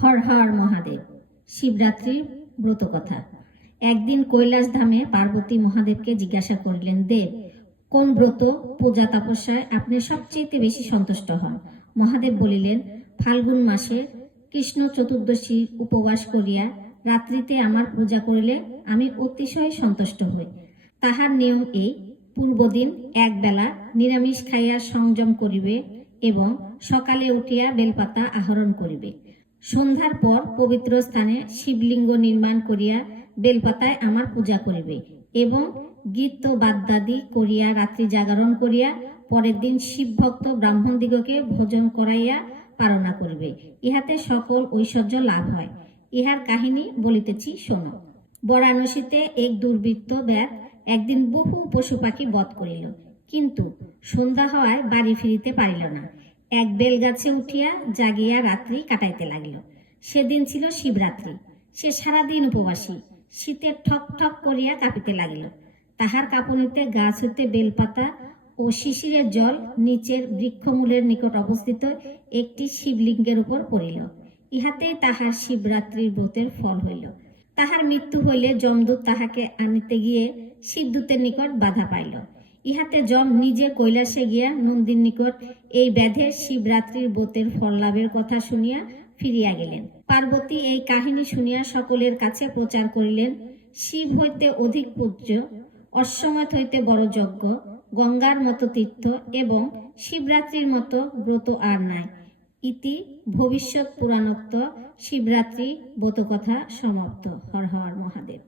হর হর মহাদেব শিবরাত্রির ব্রত কথা একদিন কৈলাস ধামে পার্বতী মহাদেবকে জিজ্ঞাসা করিলেন দেব কোন ব্রত পূজা তপস্যায় আপনি সবচেয়ে বেশি সন্তুষ্ট হন মহাদেব বলিলেন ফাল্গুন মাসে কৃষ্ণ চতুর্দশী উপবাস করিয়া রাত্রিতে আমার পূজা করিলে আমি অতিশয় সন্তুষ্ট হই তাহার নিয়ম এই পূর্বদিন একবেলা নিরামিষ খাইয়া সংযম করিবে এবং সকালে উঠিয়া বেলপাতা আহরণ করিবে সন্ধ্যার পর পবিত্র স্থানে শিবলিঙ্গ নির্মাণ করিয়া বেলপাতায় আমার পূজা করিবে এবং গীত বাদ্যাদি করিয়া রাত্রি জাগরণ করিয়া পরের দিন শিবভক্ত ব্রাহ্মণদিগকে ভোজন করাইয়া পালনা করিবে ইহাতে সকল ঐশ্বর্য লাভ হয় ইহার কাহিনী বলিতেছি শোনো বরাণসীতে এক দুর্বৃত্ত ব্যাগ একদিন বহু পশু পাখি বধ করিল কিন্তু সন্ধ্যা হওয়ায় বাড়ি ফিরিতে পারিল না এক বেল গাছে উঠিয়া জাগিয়া রাত্রি কাটাইতে লাগিল সেদিন ছিল শিবরাত্রি সে সারাদিন উপবাসী শীতে ঠক ঠক করিয়া কাঁপিতে লাগিল তাহার কাঁপনিতে গাছ হইতে বেলপাতা ও শিশিরের জল নিচের বৃক্ষমূলের নিকট অবস্থিত একটি শিবলিঙ্গের উপর পড়িল ইহাতেই তাহার শিবরাত্রির ব্রতের ফল হইল তাহার মৃত্যু হইলে যমদূত তাহাকে আনিতে গিয়ে শিবদূতের নিকট বাধা পাইল ইহাতে যম নিজে কৈলাসে গিয়া নন্দীর নিকট এই ব্যাধের শিবরাত্রির বোতের ফল লাভের কথা শুনিয়া ফিরিয়া গেলেন পার্বতী এই কাহিনী শুনিয়া সকলের কাছে প্রচার করিলেন শিব হইতে অধিক পূজ্য অশ্বমেধ হইতে বড় যজ্ঞ গঙ্গার মতো তীর্থ এবং শিবরাত্রির মতো ব্রত আর নাই ইতি ভবিষ্যৎ পুরাণোক্ত শিবরাত্রি কথা সমাপ্ত হর হর মহাদেব